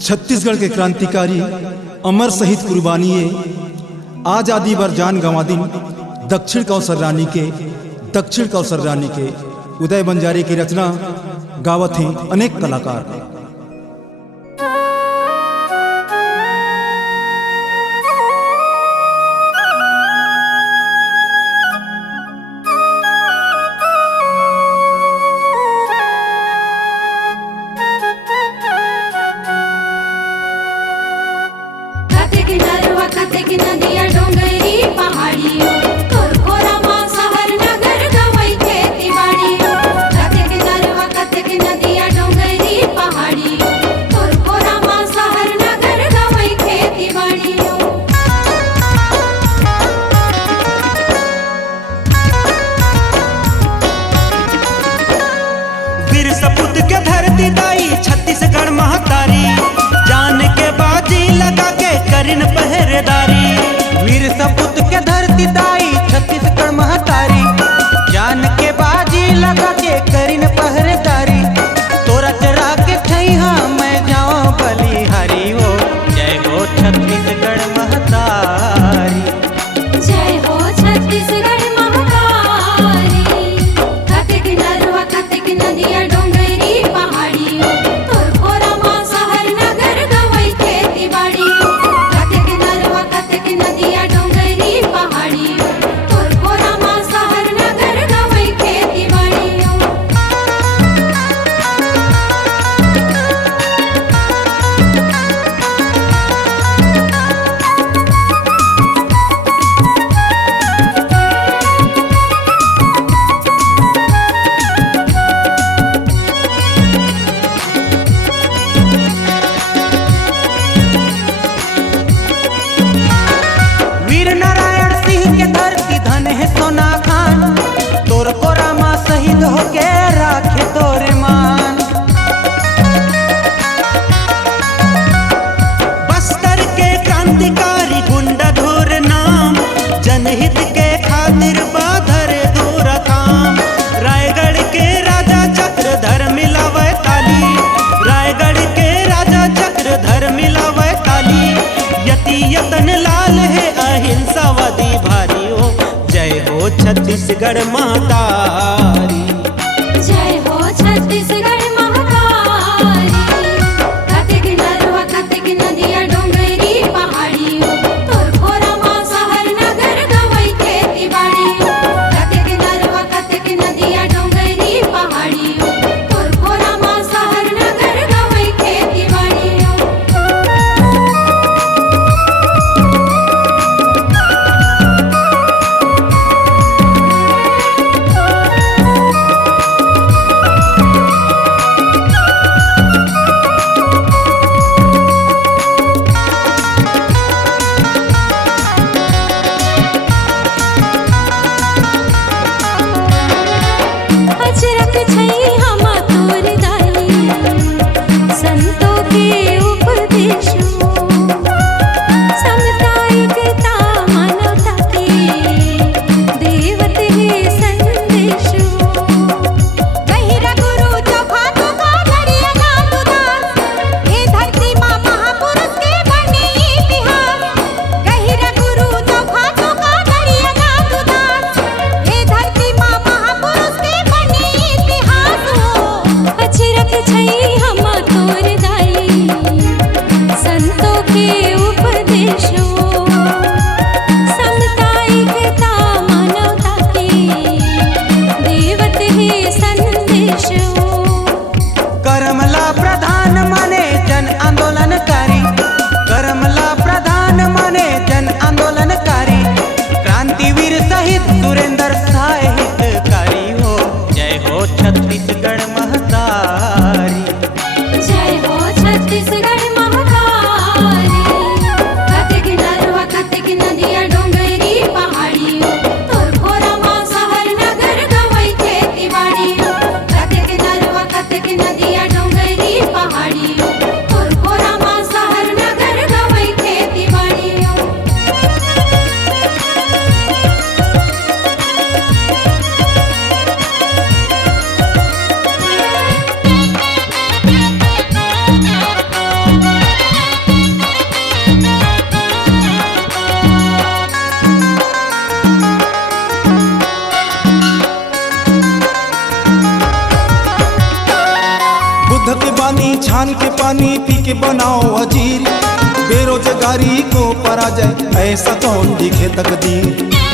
छत्तीसगढ़ के क्रांतिकारी अमर शहीद कुर्बानिए आजादी बर जान गंवा दिन दक्षिण कौशल रानी के उदय बंजारे की रचना गावत हैं अनेक कलाकार। छत्तीसगढ़ महतारी जान के बाजी लगा के करिन पहरेदारी। वीर सपूत के धरती दाई छत्तीसगढ़ महतारी जान के बाजी लगा के करिन पहरेदारी। तोरा चरा के ठैहा मैं जाऊं बलिहारी हो। जय हो छत्तीसगढ़ महतारी, जय हो छत्तीसगढ़ महतारी। कतेक नरवा कतेक नदिया डोंगरी पहाड़ी होके राखे तोरे मान। बस्तर के क्रांतिकारी गुंडा धोर नाम जनहित के खातिर बाधर दूर काम। रायगढ़ के राजा चक्रधर मिलावे ताली, रायगढ़ के राजा चक्रधर मिलावे ताली। यति यतन लाल है अहिंसावादी भारी हो। जय हो छत्तीसगढ़ महतारी, जय हो छत्तीसगढ़ महतारी। कतेक नरवा कतेक नदिया डोंगरी पहाड़ी तोर खोरा मा शहर नगर गवई खेती बाड़ी। कतेक नरवा कतेक नदिया डोंगरी पहाड़ी तोर खोरा मा शहर नगर गवई खेती बाड़ी। अचरक छई हम तोर दाई संतों के उपदेशों। समता एकता मानवता के देवत है संदेशों। गहिरा गुरु चौखा तुका घड़िया गाँव उदास, ये धरती माँ महापुरुष के बने इतिहास। गहिरा गुरु चौखा तुका घड़िया गाँव उदास, ये धरती माँ महापुरुष के बने इतिहास हो। अचरक छई हम तोर दाई संतों के उपदेशों। समता एकता मानवता के देवत है संदेशों। करमला प्रधान माने जन आंदोलनकारी, करमला प्रधान माने जन आंदोलनकारी। क्रांतिवीर शहीद सुरेंद्र साहित्यकारी हो। जय हो छत्तीसगढ़ महतारी, जय हो छत्तीसगढ़ महतारी। कतेक नरवा कतेक नदिया डोंगरी पहाड़ी तोर खोरा मा शहर नगर गवई खेती बाड़ी। कतेक नरवा कतेक नदिया डोंगरी पहाड़ी तोर खोरा मा शहर नगर गवई खेती बाड़ी। दूध के पानी छान के पानी पी के बनाओ अजीर, बेरोजगारी को पराजय ऐसा कौन दिखे तकदीर।